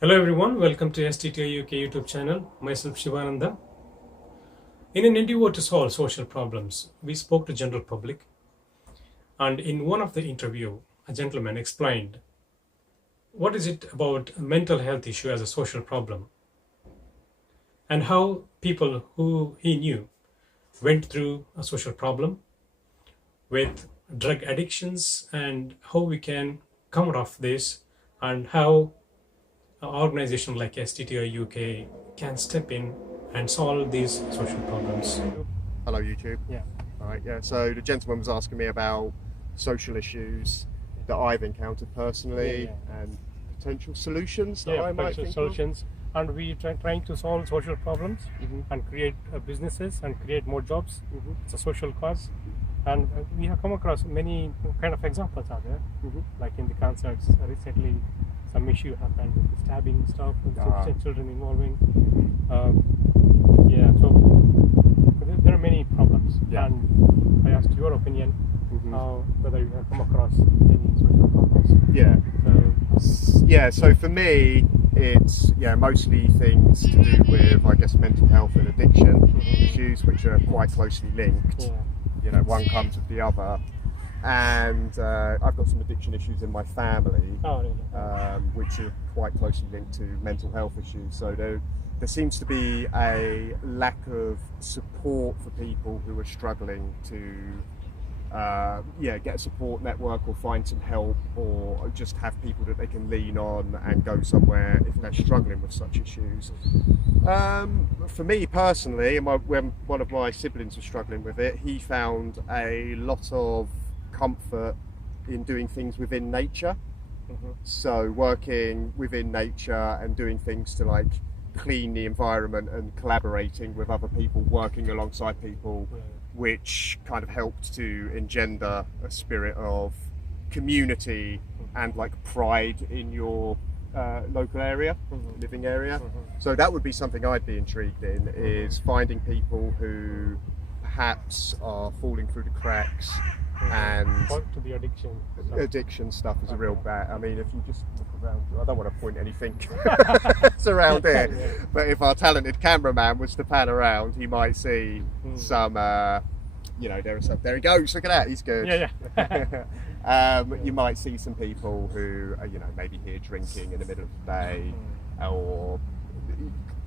Hello everyone, welcome to STTI UK YouTube channel. Myself Shivananda. In an endeavor to solve social problems, we spoke to general public, and in one of the interview, a gentleman explained what is it about mental health issue as a social problem and how people who he knew went through a social problem with drug addictions and how we can come out of this and how an organization like STTI UK can step in and solve these social problems. Hello, YouTube. Yeah. All right, yeah. So the gentleman was asking me about social issues that I've encountered personally and potential solutions that I might think solutions, and we trying to solve social problems and create businesses and create more jobs. It's a social cause, and we have come across many kind of examples out there, like in the concerts recently. Some issue happened with the stabbing stuff, with children involving. So there are many problems, and I asked your opinion whether you have come across any social problems. So for me, it's mostly things to do with, I guess, mental health and addiction issues, which are quite closely linked. One comes with the other. And I've got some addiction issues in my family, which are quite closely linked to mental health issues. So there seems to be a lack of support for people who are struggling to get a support network or find some help, or just have people that they can lean on and go somewhere if they're struggling with such issues. For me personally, when one of my siblings was struggling with it, he found a lot of comfort in doing things within nature. So working within nature and doing things to like clean the environment and collaborating with other people, working alongside people, which kind of helped to engender a spirit of community and like pride in your local area, living area. So that would be something I'd be intrigued in, is finding people who perhaps are falling through the cracks. And to the addiction stuff is a real bad. I mean, if you just look around, I don't want to point anything that's around here, but if our talented cameraman was to pan around, he might see some. There he goes. Look at that. He's good. You might see some people who are, maybe here drinking in the middle of the day, or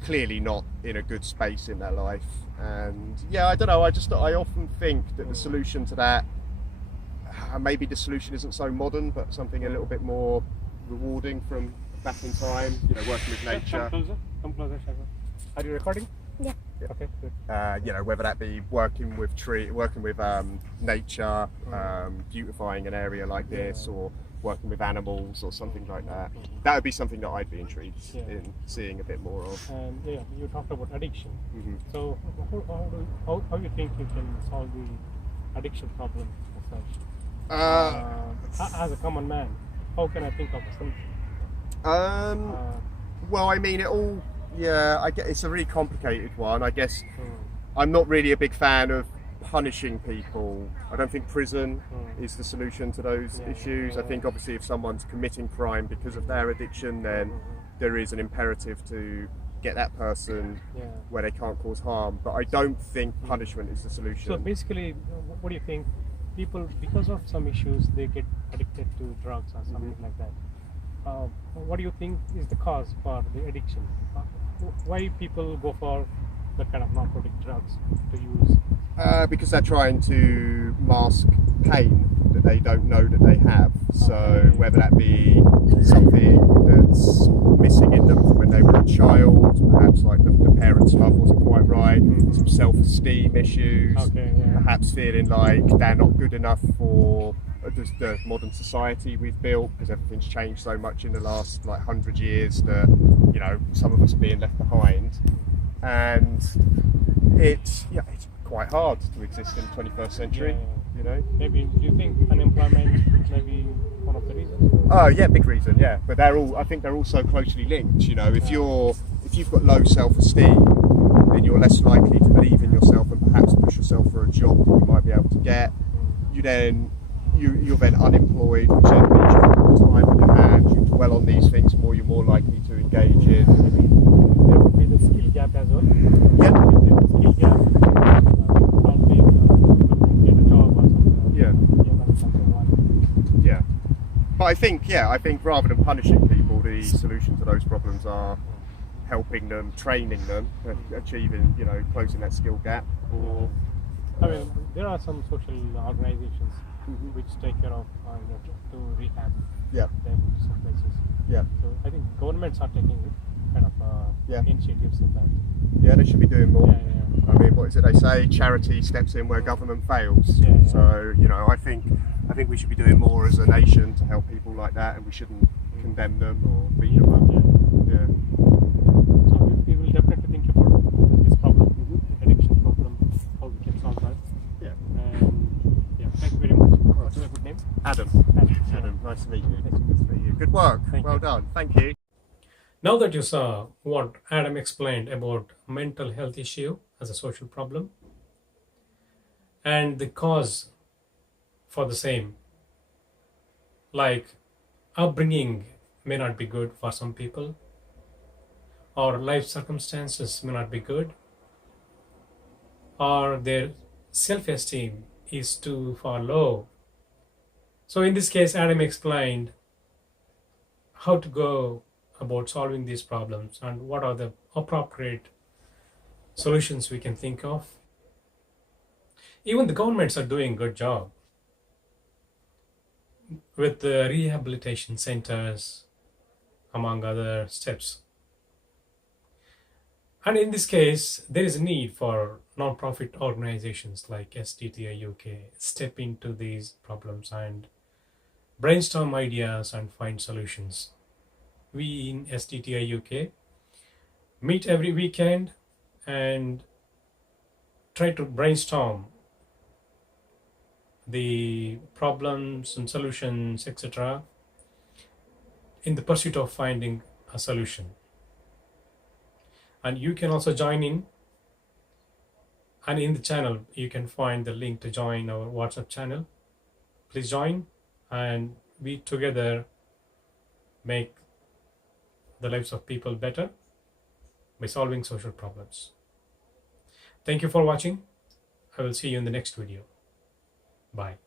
clearly not in a good space in their life. And I don't know. I often think that the solution to that. Maybe the solution isn't so modern, but something a little bit more rewarding from back in time. Working with nature. Come closer. Are you recording? Yeah. Okay. Good. Whether that be working with nature, beautifying an area like this, or working with animals or something like that. That would be something that I'd be intrigued in seeing a bit more of. And you talked about addiction. So how do you think you can solve the addiction problem as such? As a common man, how can I think of something? Well, I mean, I get it's a really complicated one. I guess I'm not really a big fan of punishing people. I don't think prison is the solution to those issues. I think obviously if someone's committing crime because of their addiction, then there is an imperative to get that person where they can't cause harm. But I don't think punishment is the solution. So basically, what do you think? People, because of some issues, they get addicted to drugs or something like that. What do you think is the cause for the addiction? Why people go for that kind of narcotic drugs to use? Because they're trying to mask pain that they don't know that they have. So whether that be something that's missing in them from when they were a child, perhaps like the parents' love wasn't quite right, some self-esteem issues, perhaps feeling like they're not good enough for the modern society we've built, because everything's changed so much in the last 100 years that some of us are being left behind, and it's quite hard to exist in the 21st century. Maybe do you think unemployment may be one of the reasons? Oh yeah, big reason. Yeah, but I think they're all so closely linked. If you've got low self-esteem, then you're less likely to believe in yourself and perhaps push yourself for a job that you might be able to get. You then you're then unemployed, which then means you've got more time on your hands. You dwell on these things more. You're more likely to engage in. There would be the skill gap as well. Yeah. If there is a skill gap, probably people get a job or something. Yeah. That's something one. Yeah. But I think rather than punishing people, the solution to those problems are helping them, training them, achieving, closing that skill gap. Or I mean, there are some social organizations which take care of to rehab yeah, them to some places. yeah, So I think governments are taking kind of Yeah. initiatives in that. yeah. They should be doing more. Yeah. I mean, what is it they say? Charity steps in where government fails. Yeah. So I think we should be doing more as a nation to help people like that, and we shouldn't condemn them or beat them up. Yeah. So we will definitely think about this problem, addiction problem, how we can solve that. Yeah. And thank you very much. What's your good name? Adam, nice to meet you. Nice to meet you. Good work. Thank well you. done. Thank you. Now that you saw what Adam explained about mental health issue as a social problem and the cause for the same, like upbringing may not be good for some people, or life circumstances may not be good, or their self-esteem is too far low. So in this case, Adam explained how to go about solving these problems and what are the appropriate solutions we can think of. Even the governments are doing a good job with the rehabilitation centers, among other steps. And in this case, there is a need for non-profit organizations like STTI UK step into these problems and brainstorm ideas and find solutions. We in STTI UK meet every weekend and try to brainstorm the problems and solutions, etc., in the pursuit of finding a solution. And you can also join in, and in the channel you can find the link to join our WhatsApp channel. Please join, and we together make the lives of people better by solving social problems. Thank you for watching. I will see you in the next video. Bye.